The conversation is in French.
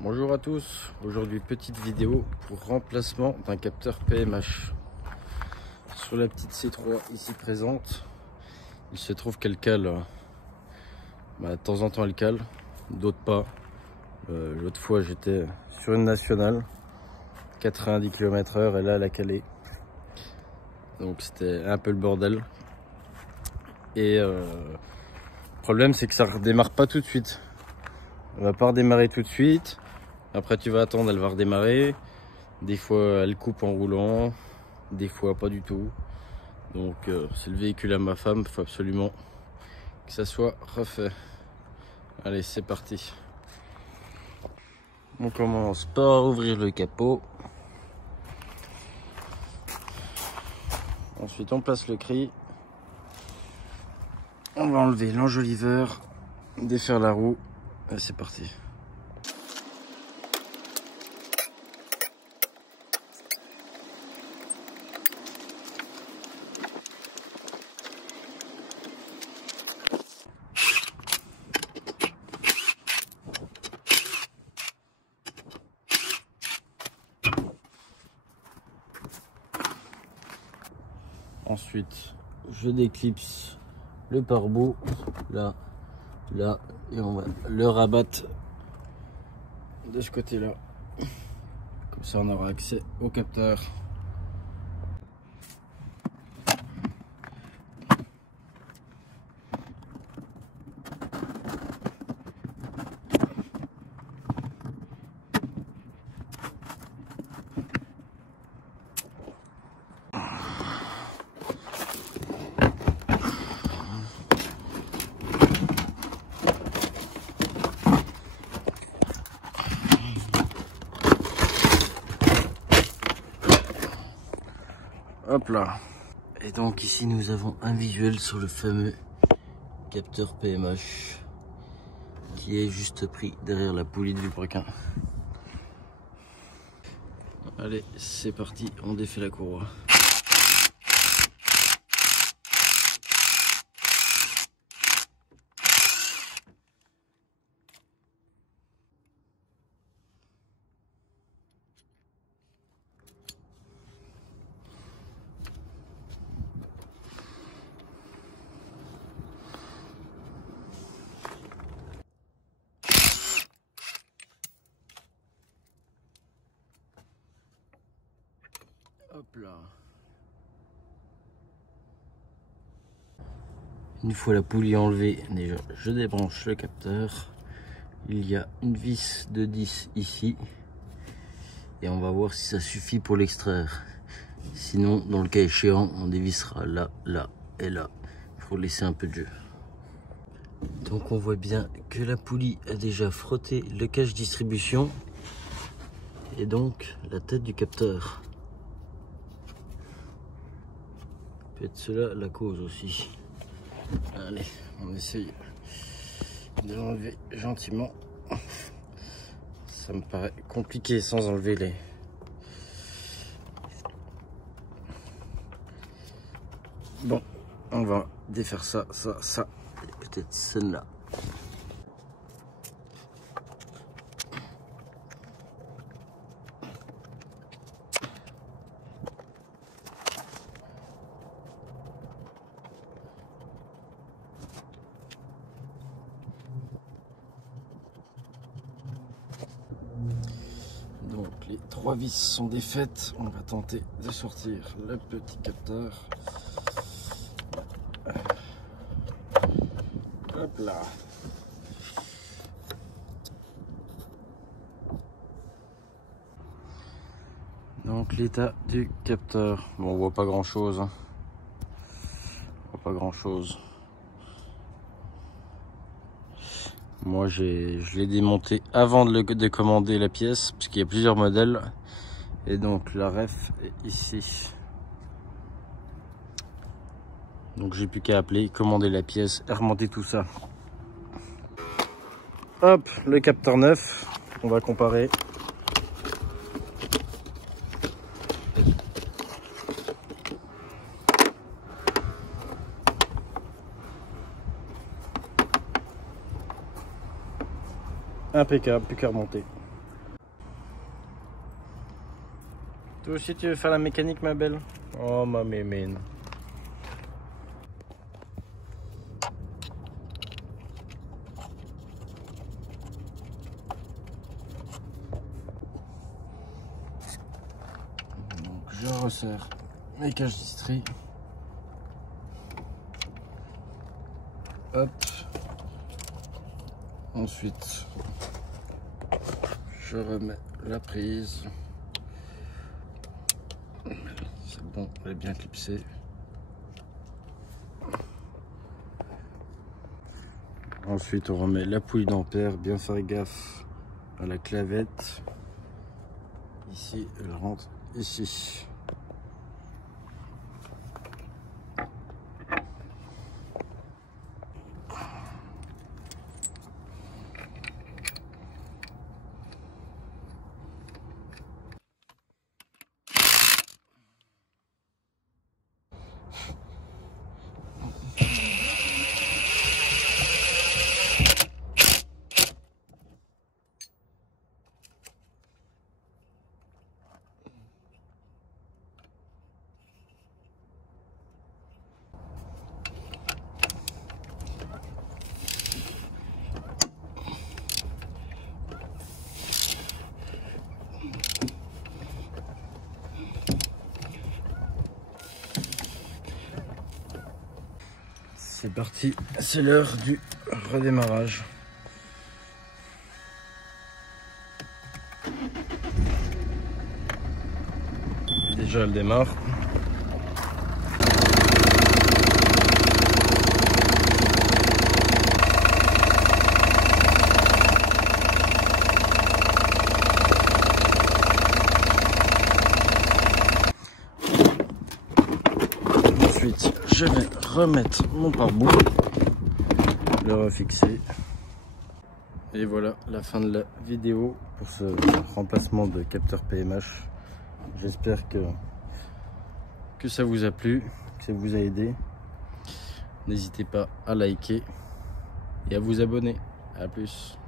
Bonjour à tous, aujourd'hui petite vidéo pour remplacement d'un capteur PMH. Sur la petite C3 ici présente, il se trouve qu'elle cale, de temps en temps elle cale, d'autres pas. L'autre fois j'étais sur une nationale, 90 km/h et là elle a calé. Donc c'était un peu le bordel. Et le problème c'est que ça redémarre pas tout de suite. Elle va pas redémarrer tout de suite. Après tu vas attendre, elle va redémarrer. Des fois elle coupe en roulant, des fois pas du tout. Donc c'est le véhicule à ma femme, il faut absolument que ça soit refait. Allez, c'est parti. On commence par ouvrir le capot. Ensuite on place le cri. On va enlever l'enjoliveur, défaire la roue et c'est parti. Ensuite, je déclipse le pare-boue, là, et on va le rabattre de ce côté-là. Comme ça, on aura accès au capteur. Hop là. Et donc ici nous avons un visuel sur le fameux capteur PMH qui est juste pris derrière la poulie de vilebrequin. Allez, c'est parti, on défait la courroie. Hop là. Une fois la poulie enlevée, déjà je débranche le capteur. Il y a une vis de 10 ici. Et on va voir si ça suffit pour l'extraire. Sinon, dans le cas échéant, on dévissera là, là et là. Pour laisser un peu de jeu. Donc on voit bien que la poulie a déjà frotté le cache distribution. Et donc la tête du capteur. Peut-être cela la cause aussi. Allez, on essaye de l'enlever gentiment. Ça me paraît compliqué sans enlever les... Bon, on va défaire ça, et peut-être celle-là. Donc les 3 vis sont défaites, on va tenter de sortir le petit capteur. Hop là. Donc l'état du capteur, bon, on voit pas grand chose, hein. On voit pas grand chose. Moi je l'ai démonté avant de commander la pièce, parce qu'il y a plusieurs modèles. Et donc la ref est ici. Donc j'ai plus qu'à appeler, commander la pièce et remonter tout ça. Hop, le capteur neuf, on va comparer. Impeccable, plus qu'à remonter. Toi aussi tu veux faire la mécanique, ma belle? Oh ma mémine. Donc je resserre mes caches distries. Hop. Ensuite, je remets la prise. C'est bon, elle est bien clipsée. Ensuite, on remet la poulie d'ampère. Bien faire gaffe à la clavette. Ici, elle rentre ici. C'est parti, c'est l'heure du redémarrage. Déjà elle démarre. Ensuite, je vais remettre mon pare-boue, le refixer. Et voilà la fin de la vidéo pour ce remplacement de capteur PMH. J'espère que ça vous a plu, que ça vous a aidé. N'hésitez pas à liker et à vous abonner. À plus.